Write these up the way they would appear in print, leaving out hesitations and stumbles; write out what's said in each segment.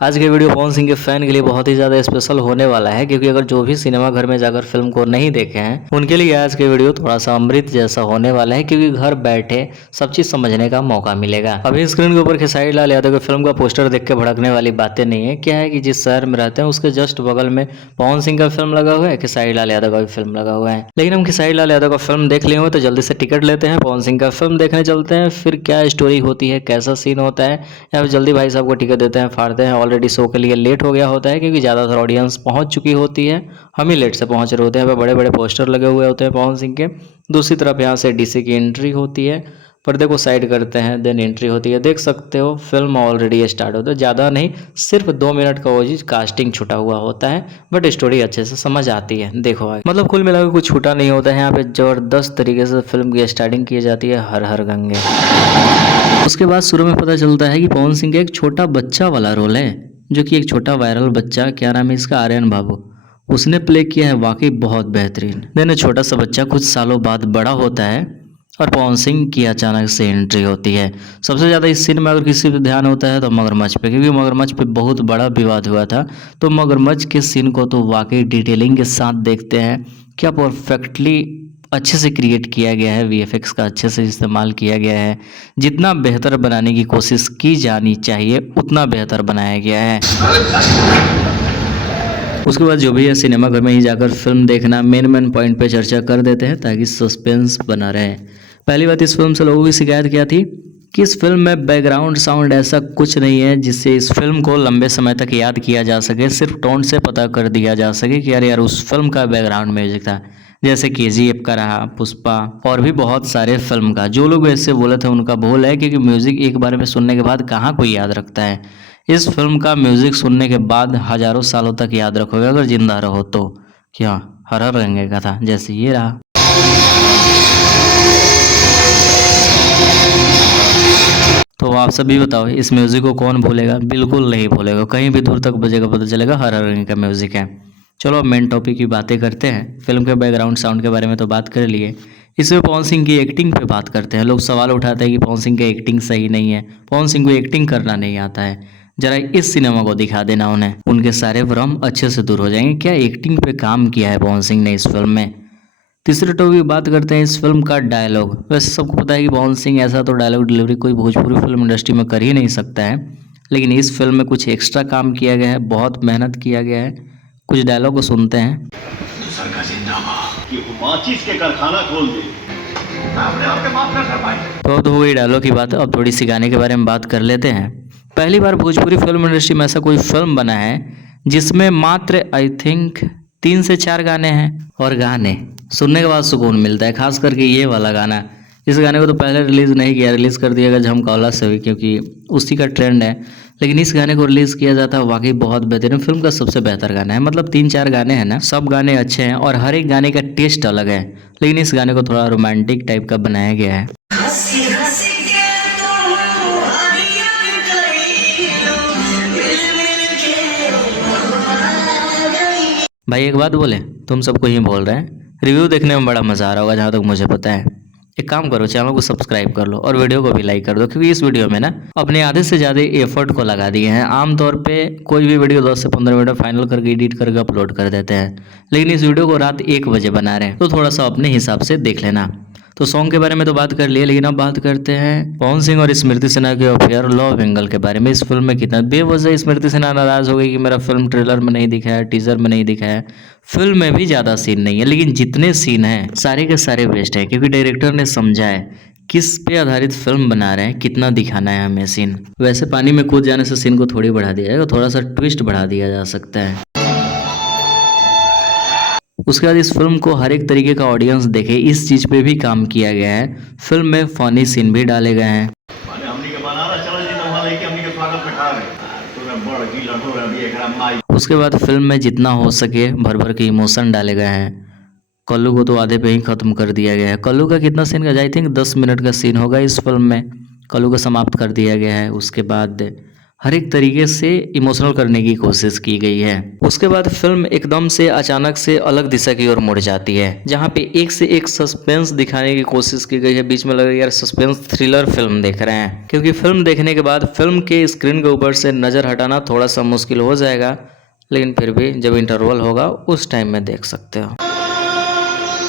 आज के वीडियो पवन सिंह के फैन के लिए बहुत ही ज़्यादा स्पेशल होने वाला है, क्योंकि अगर जो भी सिनेमा घर में जाकर फिल्म को नहीं देखे हैं उनके लिए आज के वीडियो थोड़ा सा अमृत जैसा होने वाला है, क्योंकि घर बैठे सब चीज़ समझने का मौका मिलेगा। अभी स्क्रीन के ऊपर खेसारी लाल यादव के फिल्म का पोस्टर देख के भड़कने वाली बातें नहीं है। क्या है कि जिस शहर में रहते हैं उसके जस्ट बगल में पवन सिंह का फिल्म लगा हुआ है, खेसारी लाल यादव का भी फिल्म लगा हुआ है। लेकिन हम खेसारी लाल यादव का फिल्म देख लिए हुए तो जल्दी से टिकट लेते हैं, पवन सिंह का फिल्म देखने चलते हैं। फिर क्या स्टोरी होती है, कैसा सीन होता है, या फिर जल्दी भाई साहब को टिकट देते हैं, फाड़ते हैं। ऑलरेडी शो के लिए लेट हो गया होता है, क्योंकि ज़्यादातर ऑडियंस पहुंच चुकी होती है, हम ही लेट से पहुंच रहे होते हैं। यहाँ पे बड़े बड़े पोस्टर लगे हुए होते हैं पवन सिंह के। दूसरी तरफ यहाँ से डीसी की एंट्री होती है, पर्दे को साइड करते हैं, देन एंट्री होती है। देख सकते हो फिल्म ऑलरेडी स्टार्ट होता है। ज़्यादा नहीं, सिर्फ 2 मिनट का वो चीज़ कास्टिंग छुटा हुआ होता है, बट स्टोरी अच्छे से समझ आती है। देखो आगे, मतलब कुल मिलाकर कुछ छूटा नहीं होता है। यहाँ पे ज़बरदस्त तरीके से फिल्म की स्टार्टिंग की जाती है, हर हर गंगे। उसके बाद शुरू में पता चलता है कि पवन सिंह का एक छोटा बच्चा वाला रोल है, जो कि एक छोटा वायरल बच्चा, क्या नाम है इसका, आर्यन बाबू, उसने प्ले किया है। वाकई बहुत बेहतरीन। देन छोटा सा बच्चा कुछ सालों बाद बड़ा होता है और पवन सिंह की अचानक से एंट्री होती है। सबसे ज़्यादा इस सीन में अगर किसी पे ध्यान होता है तो मगरमच्छ पे, क्योंकि मगरमच्छ पे बहुत बड़ा विवाद हुआ था। तो मगरमच्छ के सीन को तो वाकई डिटेलिंग के साथ देखते हैं, क्या परफेक्टली अच्छे से क्रिएट किया गया है, वीएफएक्स का अच्छे से इस्तेमाल किया गया है। जितना बेहतर बनाने की कोशिश की जानी चाहिए उतना बेहतर बनाया गया है। उसके बाद जो भी है सिनेमा घर में ही जाकर फिल्म देखना, मेन पॉइंट पे चर्चा कर देते हैं ताकि सस्पेंस बना रहे। पहली बात, इस फिल्म से लोगों की शिकायत क्या थी कि इस फिल्म में बैकग्राउंड साउंड ऐसा कुछ नहीं है जिससे इस फिल्म को लंबे समय तक याद किया जा सके। सिर्फ टोन से पता कर दिया जा सके कि यार उस फिल्म का बैकग्राउंड म्यूजिक था, जैसे केजीएफ का रहा, पुष्पा और भी बहुत सारे फिल्म का। जो लोग ऐसे बोले थे उनका भूल है, क्योंकि म्यूजिक एक बार में सुनने के बाद कहाँ कोई याद रखता है। इस फिल्म का म्यूजिक सुनने के बाद हजारों सालों तक याद रखोगे अगर जिंदा रहो तो। क्या हर हर रंगे का था, जैसे ये रहा। तो आप सभी बताओ, इस म्यूजिक को कौन भूलेगा? बिल्कुल नहीं भूलेगा, कहीं भी दूर तक बजेगा पता चलेगा हर हर रंगे का म्यूजिक है। चलो अब मेन टॉपिक की बातें करते हैं। फिल्म के बैकग्राउंड साउंड के बारे में तो बात कर लिए, इसमें पवन सिंह की एक्टिंग पे बात करते हैं। लोग सवाल उठाते हैं कि पवन सिंह की एक्टिंग सही नहीं है, पवन सिंह को एक्टिंग करना नहीं आता है। जरा इस सिनेमा को दिखा देना उन्हें, उनके सारे भ्रम अच्छे से दूर हो जाएंगे। क्या एक्टिंग पे काम किया है पवन सिंह ने इस फिल्म में। तीसरे टॉपिक की बात करते हैं इस फिल्म का डायलॉग। वैसे सबको पता है कि पवन सिंह ऐसा तो डायलॉग डिलीवरी कोई भोजपुरी फिल्म इंडस्ट्री में कर ही नहीं सकता है, लेकिन इस फिल्म में कुछ एक्स्ट्रा काम किया गया है, बहुत मेहनत किया गया है। कुछ डायलॉग को सुनते हैं। सरकार जिंदाबाद कि वो माचिस के कारखाना खोल दे, मैं अपने आप के माफ न कर पाए। तो हो गई डायलॉग की बात, अब थोड़ी सी गाने के बारे में बात कर लेते हैं। पहली बार भोजपुरी फिल्म इंडस्ट्री में ऐसा कोई फिल्म बना है जिसमें मात्र आई थिंक 3 से 4 गाने हैं, और गाने सुनने के बाद सुकून मिलता है। खास करके ये वाला गाना, इस गाने को तो पहले रिलीज़ नहीं किया, रिलीज़ कर दिया गया झमकौला से भी, क्योंकि उसी का ट्रेंड है। लेकिन इस गाने को रिलीज़ किया जाता है, वाकई बहुत बेहतरीन, फिल्म का सबसे बेहतर गाना है। मतलब 3-4 गाने हैं ना, सब गाने अच्छे हैं और हर एक गाने का टेस्ट अलग है, लेकिन इस गाने को थोड़ा रोमांटिक टाइप का बनाया गया है। भाई एक बात बोले, तुम सबको ही बोल रहे हैं, रिव्यू देखने में बड़ा मज़ा आ रहा होगा जहाँ तक मुझे पता है। एक काम करो, चैनल को सब्सक्राइब कर लो और वीडियो को भी लाइक कर दो, क्योंकि इस वीडियो में ना अपने आधे से ज़्यादा एफर्ट को लगा दिए हैं। आमतौर पे कोई भी वीडियो 10 से 15 मिनट फाइनल करके एडिट करके अपलोड कर देते हैं, लेकिन इस वीडियो को रात 1 बजे बना रहे हैं, तो थोड़ा सा अपने हिसाब से देख लेना। तो सॉन्ग के बारे में तो बात कर लिए, लेकिन अब बात करते हैं पवन सिंह और स्मृति सिन्हा के अफेयर लव एंगल के बारे में। इस फिल्म में कितना बेवजह स्मृति सिन्हा नाराज हो गई कि मेरा फिल्म ट्रेलर में नहीं दिखाया, टीजर में नहीं दिखाया। फिल्म में भी ज़्यादा सीन नहीं है, लेकिन जितने सीन हैं सारे के सारे बेस्ट है, क्योंकि डायरेक्टर ने समझा है किस पे आधारित फिल्म बना रहे हैं, कितना दिखाना है हमें सीन। वैसे पानी में कूद जाने से सीन को थोड़ी बढ़ा दिया जाएगा, थोड़ा सा ट्विस्ट बढ़ा दिया जा सकता है। उसके बाद इस फिल्म को हर एक तरीके का ऑडियंस देखे, इस चीज़ पे भी काम किया गया है। फिल्म में फनी सीन भी डाले गए हैं। उसके बाद फिल्म में जितना हो सके भर भर के इमोशन डाले गए हैं। कल्लू को तो आधे पे ही खत्म कर दिया गया है। कल्लू का कितना सीन का, आई थिंक 10 मिनट का सीन होगा इस फिल्म में, कल्लू को समाप्त कर दिया गया है। उसके बाद हर एक तरीके से इमोशनल करने की कोशिश की गई है। उसके बाद फिल्म एकदम से अचानक से अलग दिशा की ओर मुड़ जाती है, जहाँ पे एक से एक सस्पेंस दिखाने की कोशिश की गई है। बीच में लगा यार सस्पेंस थ्रिलर फिल्म देख रहे हैं, क्योंकि फिल्म देखने के बाद फिल्म के स्क्रीन के ऊपर से नज़र हटाना थोड़ा सा मुश्किल हो जाएगा, लेकिन फिर भी जब इंटरवल होगा उस टाइम में देख सकते हो।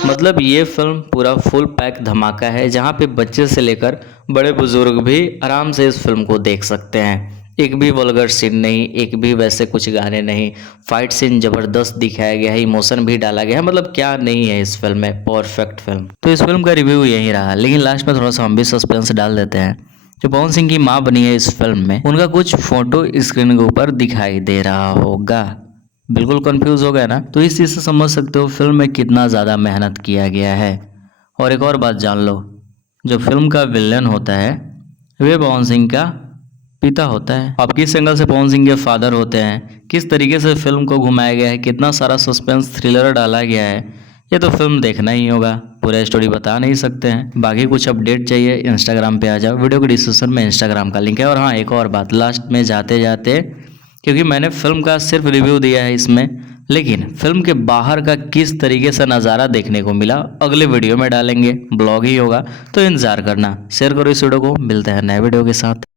मतलब ये फिल्म पूरा फुल पैक धमाका है, जहाँ पे बच्चे से लेकर बड़े बुजुर्ग भी आराम से इस फिल्म को देख सकते हैं। एक भी वल्गर सीन नहीं, एक भी वैसे कुछ गाने नहीं, फाइट सीन जबरदस्त दिखाया गया है, इमोशन भी डाला गया है। मतलब क्या नहीं है इस फिल्म में, परफेक्ट फिल्म। तो इस फिल्म का रिव्यू यही रहा, लेकिन लास्ट में थोड़ा सा हम भी सस्पेंस डाल देते हैं। जो पवन सिंह की माँ बनी है इस फिल्म में, उनका कुछ फोटो स्क्रीन के ऊपर दिखाई दे रहा होगा। बिल्कुल कंफ्यूज हो गया ना? तो इस चीज़ से समझ सकते हो फिल्म में कितना ज़्यादा मेहनत किया गया है। और एक और बात जान लो, जो फिल्म का विलन होता है वे पवन सिंह का पिता होता है। अब किस एंगल से पवन सिंह के फादर होते हैं, किस तरीके से फिल्म को घुमाया गया है, कितना सारा सस्पेंस थ्रिलर डाला गया है, ये तो फिल्म देखना ही होगा। पूरा स्टोरी बता नहीं सकते हैं। बाकी कुछ अपडेट चाहिए इंस्टाग्राम पे आ जाओ, वीडियो के डिस्क्रिप्शन में इंस्टाग्राम का लिंक है। और हाँ, एक और बात लास्ट में जाते जाते, क्योंकि मैंने फिल्म का सिर्फ रिव्यू दिया है इसमें, लेकिन फिल्म के बाहर का किस तरीके से नज़ारा देखने को मिला अगले वीडियो में डालेंगे, ब्लॉग ही होगा, तो इंतजार करना। शेयर करो इस वीडियो को, मिलते हैं नए वीडियो के साथ।